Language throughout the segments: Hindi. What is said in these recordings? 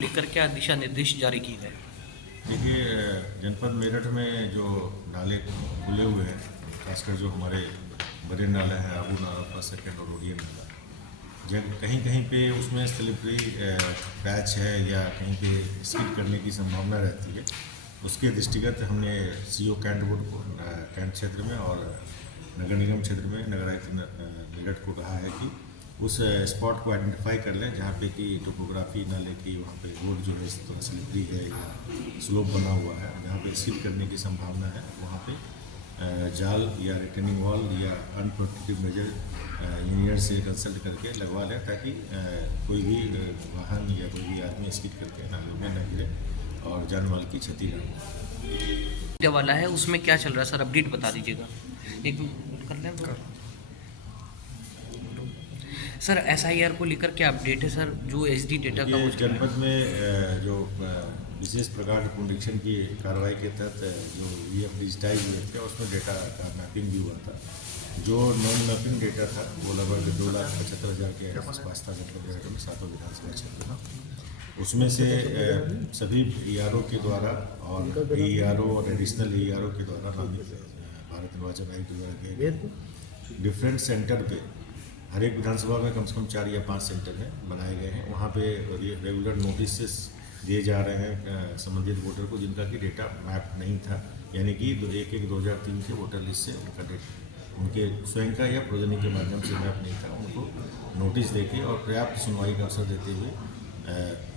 लेकर क्या दिशा निर्देश जारी किए गए? देखिए, जनपद मेरठ में जो नाले खुले हुए हैं, खासकर जो हमारे बड़े नाला हैं, आबू नाला फर्स्ट सेकेंड और ओडियन नाला, जब कहीं कहीं पे उसमें स्लिपरी पैच है या कहीं पे स्किड करने की संभावना रहती है। उसके दृष्टिगत हमने सीओ कैंट बोर्ड को कैंट क्षेत्र में और नगर निगम क्षेत्र में नगर आयुक्त मेरठ को कहा है कि उस स्पॉट को आइडेंटिफाई कर लें जहाँ पे कि टोपोग्राफी ना लेके वहाँ पे रोड जो है इस तरह स्लिपरी है या स्लोप बना हुआ है, जहाँ पे स्किड करने की संभावना है, वहाँ पे जाल या रिटेनिंग वॉल या अनप्रोटेक्टिव मेजर इंजीनियर से कंसल्ट करके लगवा लें, ताकि कोई भी वाहन या कोई भी आदमी स्किड करके नाले में न गिरे और जान माल की क्षति न हो। वाला है उसमें क्या चल रहा है सर, अपडेट बता दीजिएगा। एक कर लें तो। सर एसआईआर को लेकर क्या अपडेट है सर, जो एसडी डेटा का ये जनपद में जो विशेष प्रकार पुनरीक्षण की कार्रवाई के तहत जो वीएफ डिजिटाइज हुए थे उसमें डेटा का मैपिंग भी हुआ था। जो नॉन मैपिंग डेटा था वो लगभग 2,75,000 के आसपास था जनपद मेरठ में 7 विधानसभा क्षेत्र में। उसमें से सभी ईआरओ के द्वारा और ईआरओ और एडिशनल ईआरओ के द्वारा नामित भारत निर्वाचन आयोग के द्वारा किए गए डिफरेंट सेंटर पे, हर एक विधानसभा में कम से कम 4 या 5 सेंटर हैं बनाए गए हैं। वहाँ पे रेगुलर नोटिस दिए जा रहे हैं संबंधित वोटर को जिनका कि डेटा मैप नहीं था, यानी कि 1/1/2003 के वोटर लिस्ट से उनका डेटा उनके स्वयं का या प्रोजनी के माध्यम से मैप नहीं था। उनको नोटिस देके और पर्याप्त सुनवाई का अवसर देते हुए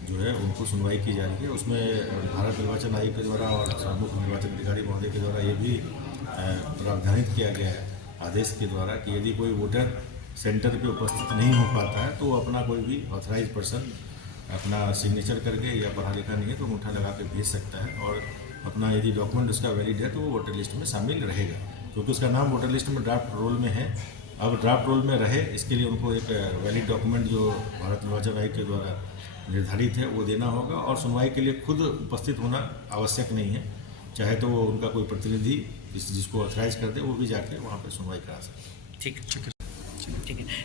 जो है उनको सुनवाई की जा रही है। उसमें भारत निर्वाचन आयोग के द्वारा और मुख्य निर्वाचन अधिकारी महोदय के द्वारा ये भी प्रावधानित किया गया है आदेश के द्वारा कि यदि कोई वोटर सेंटर पे उपस्थित नहीं हो पाता है तो अपना कोई भी ऑथराइज पर्सन अपना सिग्नेचर करके या पढ़ा लिखा नहीं है तो अंगूठा लगा के भेज सकता है, और अपना यदि डॉक्यूमेंट उसका वैलिड है तो वो वोटर लिस्ट में शामिल रहेगा, क्योंकि उसका नाम वोटर लिस्ट में ड्राफ्ट रोल में है। अब ड्राफ्ट रोल में रहे इसके लिए उनको एक वैलिड डॉक्यूमेंट जो भारत निर्वाचन आयोग के द्वारा निर्धारित है वो देना होगा, और सुनवाई के लिए खुद उपस्थित होना आवश्यक नहीं है। चाहे तो वो उनका कोई प्रतिनिधि जिसको ऑथराइज कर दे वो भी जाके वहाँ पर सुनवाई करा सकते। ठीक है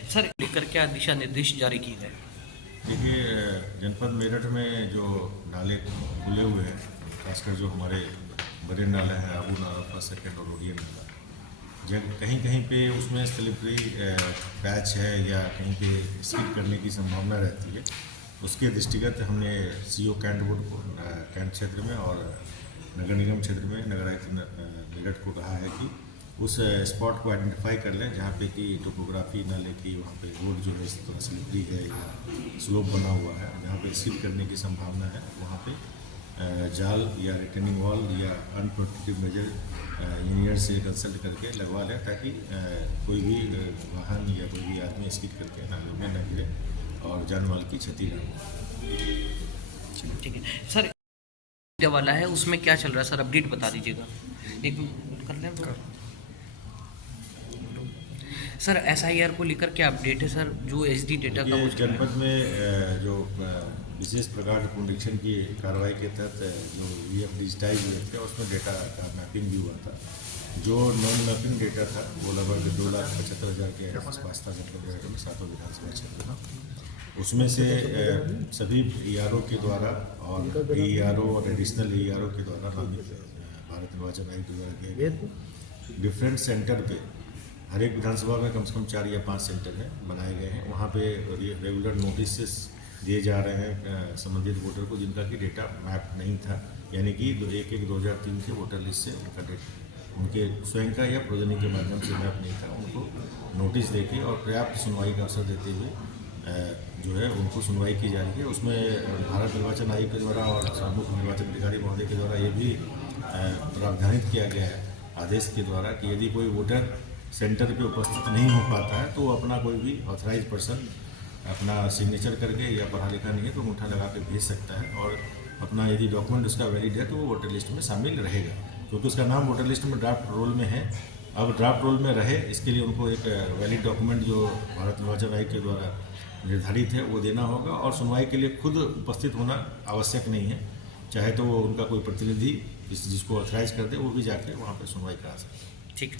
सर, लेकर क्या दिशा निर्देश जारी किए गए? देखिए, जनपद मेरठ में जो नाले खुले हुए हैं, खासकर जो हमारे बड़े नाले हैं, आबू नाला फर्स्ट सेकेंड और ओडियन नाला, जब कहीं कहीं पे उसमें स्लिपरी पैच है या कहीं पे स्किड करने की संभावना रहती है। उसके दृष्टिगत हमने सीओ कैंट बोर्ड को कैंट क्षेत्र में और नगर निगम क्षेत्र में नगर आयुक्त मेरठ को कहा है कि उस स्पॉट को आइडेंटिफाई कर लें जहाँ पे कि टोपोग्राफी ना लेके वहाँ पे रोड जो है इस तरह स्लिपरी है या स्लोप बना हुआ है, जहाँ पे स्किड करने की संभावना है, वहाँ पे जाल या रिटेनिंग वॉल या अनप्रोटेक्टिव मेजर इंजीनियर से कंसल्ट करके लगवा लें, ताकि कोई भी वाहन या कोई भी आदमी स्किड करके नाले में न गिरे और जान माल की क्षति न हो। ठीक है सर, वाला है उसमें क्या चल रहा है सर, अपडेट बता दीजिएगा। एक कर लें तो। सर एसआईआर को लेकर क्या अपडेट है सर, जो एसडी डेटा का जनपद में जो विशेष प्रकार पुनरीक्षण की कार्रवाई के तहत जो वीएफ डिजिटाइज हुए थे उसमें डेटा का मैपिंग भी हुआ था। जो नॉन मैपिंग डेटा था वो लगभग 2,75,000 के आसपास था जनपद मेरठ में 7 विधानसभा क्षेत्र में। उसमें से सभी ईआरओ के द्वारा और ईआरओ और एडिशनल ईआरओ के द्वारा नामित भारत निर्वाचन आयोग के द्वारा किए गए डिफरेंट सेंटर पे, हर एक विधानसभा में कम से कम 4 या 5 सेंटर हैं बनाए गए हैं। वहाँ पे रेगुलर नोटिस दिए जा रहे हैं संबंधित वोटर को जिनका कि डेटा मैप नहीं था, यानी कि 1/1/2003 के वोटर लिस्ट से उनका डेटा उनके स्वयं का या प्रोजनी के माध्यम से मैप नहीं था। उनको नोटिस देके और पर्याप्त सुनवाई का अवसर देते हुए जो है उनको सुनवाई की जा रही है। उसमें भारत निर्वाचन आयोग के द्वारा और मुख्य निर्वाचन अधिकारी महोदय के द्वारा ये भी प्रावधानित किया गया है आदेश के द्वारा कि यदि कोई वोटर सेंटर पे उपस्थित नहीं हो पाता है तो अपना कोई भी ऑथराइज पर्सन अपना सिग्नेचर करके या पढ़ा लिखा नहीं है तो अंगूठा लगा के भेज सकता है, और अपना यदि डॉक्यूमेंट उसका वैलिड है तो वो वोटर लिस्ट में शामिल रहेगा, क्योंकि उसका नाम वोटर लिस्ट में ड्राफ्ट रोल में है। अब ड्राफ्ट रोल में रहे इसके लिए उनको एक वैलिड डॉक्यूमेंट जो भारत निर्वाचन आयोग के द्वारा निर्धारित है वो देना होगा, और सुनवाई के लिए खुद उपस्थित होना आवश्यक नहीं है। चाहे तो वो उनका कोई प्रतिनिधि जिसको ऑथराइज कर दे वो भी जाके वहाँ पर सुनवाई करा सकते हैं। ठीक है।